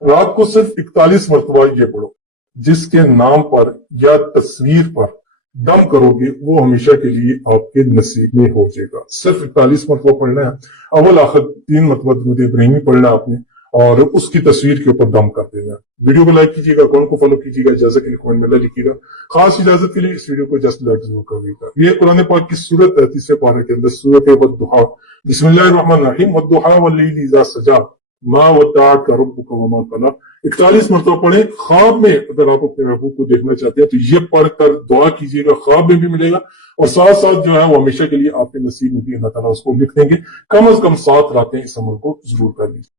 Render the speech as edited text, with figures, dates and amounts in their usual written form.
رات کو صرف 41 مرتبہ یہ پڑھو، جس کے نام پر یا تصویر پر دم کرو گے وہ ہمیشہ کے لیے آپ کے نصیب میں ہو جائے گا۔ صرف 41 مرتبہ پڑھنا ہے، اول آخر 3 مرتبہ درود ابراہیمی پڑھنا آپ نے، اور اس کی تصویر کے اوپر دم کر دینا۔ ویڈیو کو لائک کیجیے گا، اکاؤنٹ کو فالو کیجیے گا، اجازت کے لیے کمنٹ میں لکھیے گا، خاص اجازت کے لیے اس ویڈیو کو جسٹ لائک ضرور کریے گا۔ یہ قرآن پاک کی سورت ہے، 30 پارے کے اندر سورت والضحیٰ۔ بسم اللہ الرحمن الرحیم، والضحیٰ واللیل اذا سجی ما ودعک ربک وما قلی۔ 41 مرتبہ پڑھیں۔ خواب میں اگر آپ اپنے محبوب کو دیکھنا چاہتے ہیں تو یہ پڑھ کر دعا کیجیے گا، خواب میں بھی ملے گا، اور ساتھ ساتھ جو ہے وہ ہمیشہ کے لیے آپ کے نصیب میں بھی اللہ تعالیٰ اس کو لکھ دیں گے۔ کم از کم 7 راتیں اس عمل کو ضرور کر لیجیے۔